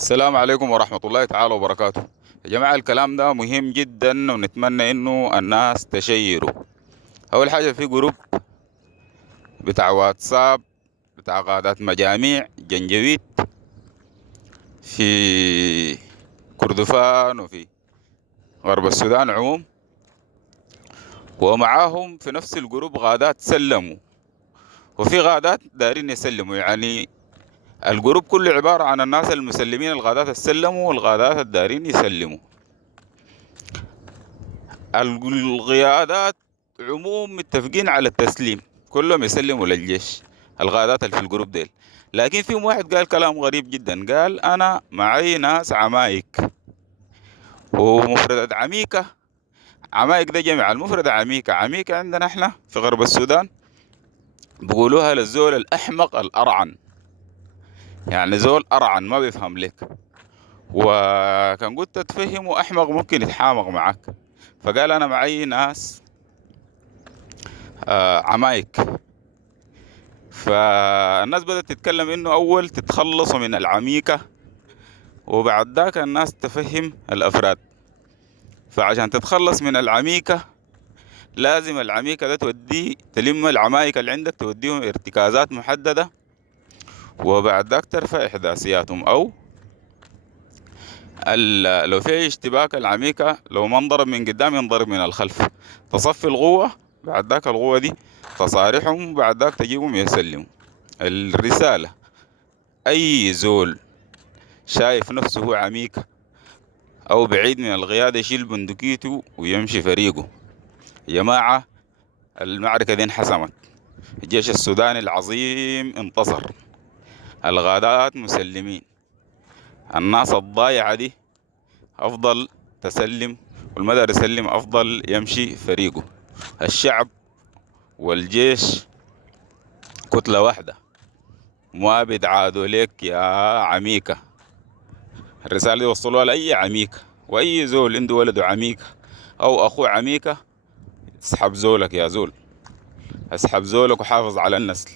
السلام عليكم ورحمة الله تعالى وبركاته. يا جماعة الكلام ده مهم جدا ونتمنى انه الناس تشيروا. اول حاجة في جروب بتاع واتساب بتاع قادات مجاميع جنجويد في كردفان وفي غرب السودان عموم، ومعاهم في نفس الجروب غادات سلموا وفي غادات دارين يسلموا. يعني الجروب كله عبارة عن الناس المسلمين، الغادات السلموا والغادات الدارين يسلموا. القيادات عموم متفقين على التسليم، كلهم يسلموا للجيش، الغادات اللي في الجروب ديل. لكن في واحد قال كلام غريب جدا، قال انا معي ناس عمايك. ومفردة عميكة، عمايك ده جمع المفردة عميكة. عميكة عندنا احنا في غرب السودان بيقولوها للزول الأحمق الأرعن، يعني زول أرعن ما بيفهم لك. وكان قلت تفهمه أحمق ممكن يتحامق معك، فقال أنا معي ناس عمايك. فالناس بدأت تتكلم إنه أول تتخلصوا من العميكة وبعد ذاك الناس تفهم الأفراد. فعشان تتخلص من العميكة لازم العميكة ده تودي تلم العمايك اللي عندك توديهم ارتكازات محددة، وبعد ذاك ترفع إحداثياتهم. أو لو في اشتباك العميكة لو ما انضرب من قدام ينضرب من الخلف، تصفي القوة، بعد ذاك القوة دي تصاريحهم، بعد ذاك تجيبهم يسلموا. الرسالة أي زول شايف نفسه هو عميك أو بعيد من القيادة يشيل بندقيته ويمشي فريقه. يا جماعة المعركة دي انحسمت، الجيش السوداني العظيم انتصر، الغادات مسلمين، الناس الضايعة دي أفضل تسلم، والمدى يسلم أفضل يمشي فريقه. الشعب والجيش كتلة واحدة، ما بيتعادوا لك يا عميكة. الرسالة دي وصلوها لأي عميكة، وأي زول عنده ولده عميكة أو أخوه عميكة، اسحب زولك يا زول، اسحب زولك وحافظ على النسل.